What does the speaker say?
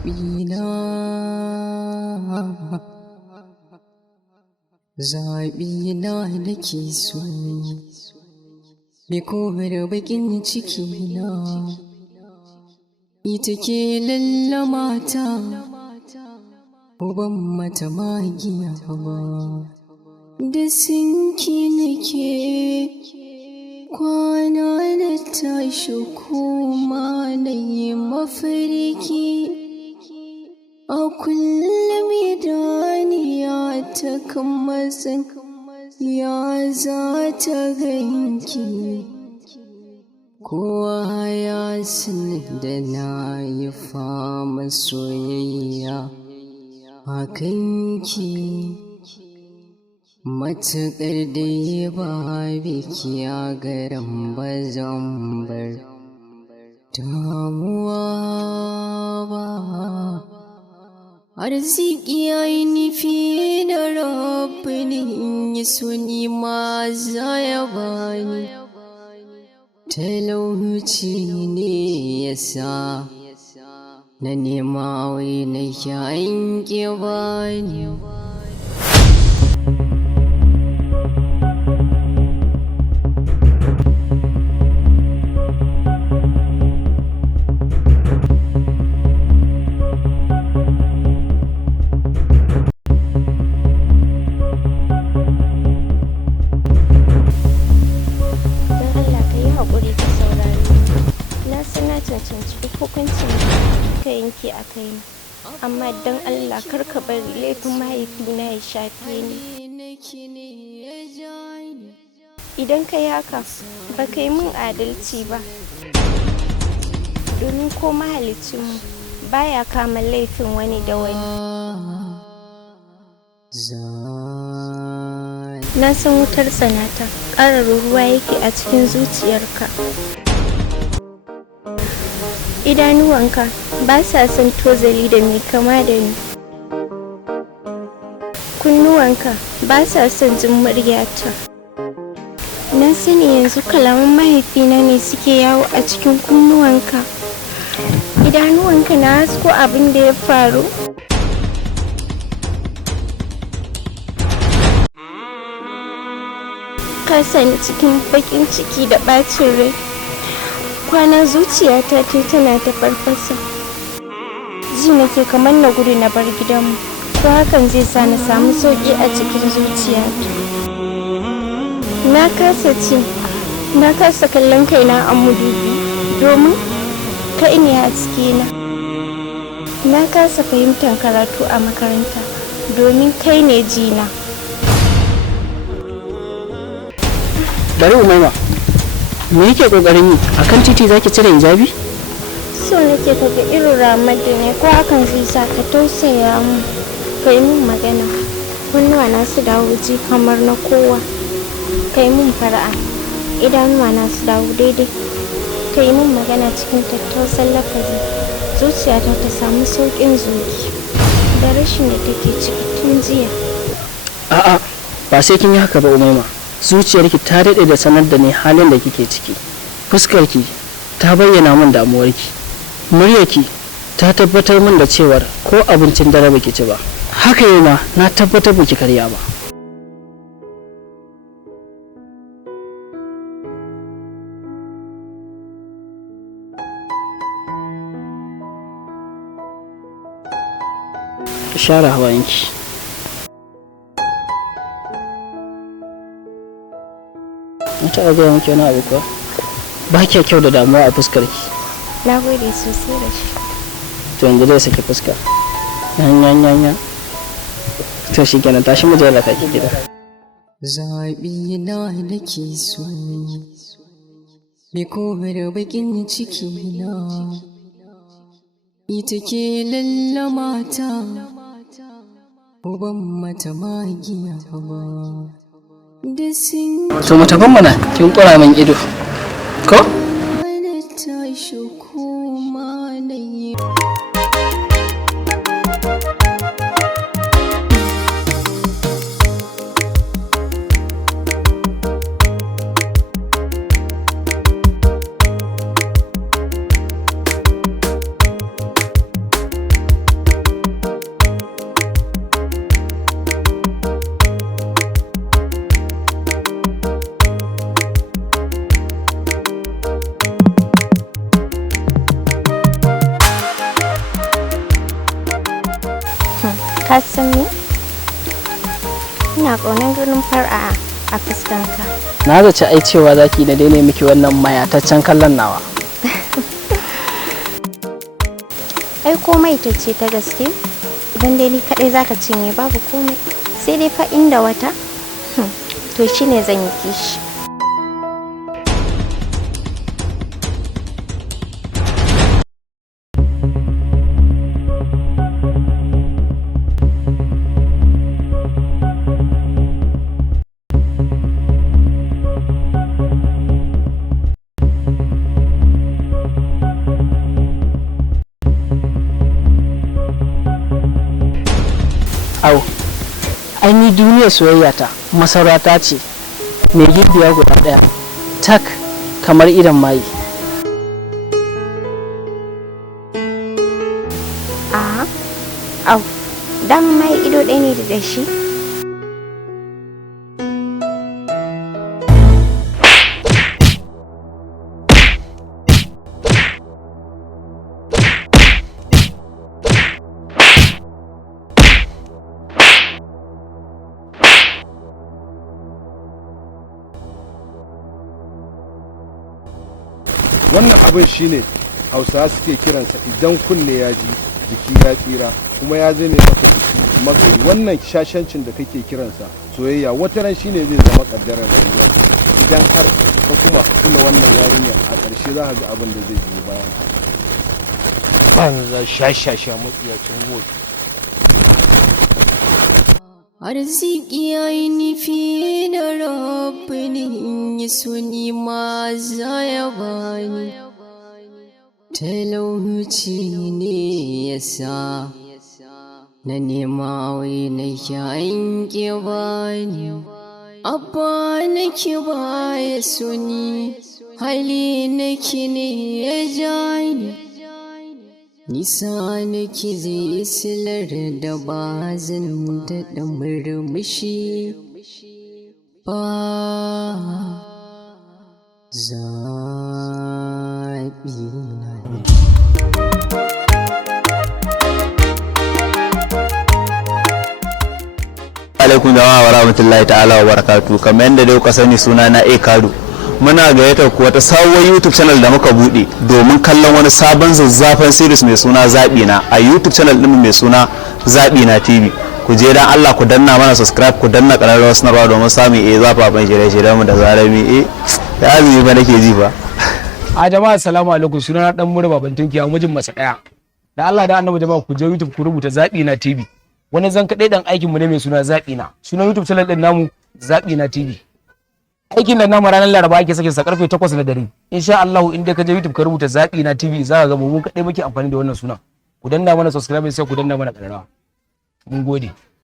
ZABINA ZABINA nake so me kowar bakin ciki na ita ke lallamata uban mata magiya ba da sinki nake kwana na tashi kuma na yi mafarki a kullum idaniya ta kammasin ya za ta ganki kowa ya san da na yi fama soyayya a kanki matuƙar da ya ba biki a garin bazan bar damuwa ba arziki ya yi nufi da rabu ne in yi suni ma za ya bani talauci ne ya sa na nema wai na yanke bani yanke a kai amma don Allah kar ka bari laifin mahaifina ya shafe ni idan ka yi haka ba ka yi min adalci ba domin ko mahalicinmu baya kama laifin wani da wani na san wutar tsanata ƙarar ruwa yake a cikin zuciyarka idanuwanka ba sa son tozali da mai kama da ni kunnuwanka ba sa son jin muryata na sani yanzu kalaman mahaifina ne suke yawo a cikin kunnuwanka idanuwanka na hasko abin da ya faru ka sani cikin bakin ciki da bacin rai kwanan zuciyata ce tana ta farfasa ji nake kamar na gudu na bar gidanmu ko hakan zai sa na samu sauki a cikin zuciyata na kasa kallon kaina a mudubi domin kai ne haske na kasa fahimtar karatu a makaranta domin kai ne jina bari umaima me yake kokarin yi akan titi zaki cire hijabi so nake ka ga irin ramar da ne ko hakan zai sa ka tausaya mu kai mun magana kunnuwa na su dawo ji kamar na kowa kai mun fara'a idanuwa na su dawo daidai kai mun magana cikin tattausan lafazi zuciyata ta samu sauƙin zuci da rashin da take ciki tun jiya a'a ba sai kin yi haka ba umaima zuciyarki ta daɗe da sanar da ni halin da kike ciki fuskarki ta bayyana min damuwarki muryarki ta tabbatar min da cewar ko abincin dare baki ci ba haka yau ma na tabbatar baki karya ba share hawayenki na taɓa gaya miki wani abu kuwa ba kya kyau da damuwa a fuskarki na gode sosai da shi to yanzu zai saki fuska yanya to shi kenan tashi mu je da kake gida ZABINA nake so me kowar bakin ciki na ita ke lallamata uban mata magiya ba to mu tafi mana kin kura min ido ko Ka san me? Ina ƙaunar ganin fara a fuskanka. Na zaci ai cewa zaki da daina miki wannan mayataccen kallon nawa. Ai komai ta ce ta gaske, idan dai ni kaɗai zaka cinye babu komai. Sai dai fa inda wata, to shine zan yi kishi. Au, ai ni duniyar soyayya ta masarauta ce mai gidiya guda ɗaya tak kamar idan mayi. Au, dama mai ido ɗaya ne da shi? Wannan abin shine Hausa suke kiransa idan kunne ya ji jiki ya tsira, kuma ya zai mai maka jiki magani. Wannan shashancin da kake kiransa soyayya wata ran shine zai zama kaddarar rayuwa. Idan har ka kuma kula wannan yarinya a ƙarshe za ka ga abin da zai biyo bayan. Banza shashasha matsiyacin wofi. Arziki ya yi nufi da rabbi ne in yi suni ma za ya bani. Talauci ne ya sa na nema wai na yanke bani. Abba nake ba ya suni hali nake ne ya jani. Nisa nake zai silar da ba zan daɗa murmushi ba zaɓina. alaikum jama'a wa rahmatullahi ta'ala wa barakatu. Kamar yadda dai kuka sani, suna na Kado. Muna gayyatar ku wata sabuwar YouTube channel da muka bude domin kallon wani sabon zazzafan series mai suna Zabina a YouTube channel din mai suna Zabina TV. Ku je dan Allah ku danna mana subscribe, ku danna ƙararrawar sanarwa domin samun zafafan shirye-shiryen mu da zarami ya azumi ba nake ji ba. A jama'a assalamu alaikum, sunana dan mura baban tunkiya mijin mace daya. Da Allah da Annabi jama'a ku je YouTube ku rubuta Zabina TV. Wani zan kaɗai dan aikin mu ne mai suna Zabina. Sunan YouTube channel din namu Zabina TV. Aikin nan namu ranar Laraba ake sakin sa karfe 8 na dare. Insha Allah in dai ka je YouTube ka rubuta Zabina TV za ka ga mu kaɗai muke amfani da wannan suna. Ku danna mana subscribe sai ku danna mana ƙararrawa. Mun gode.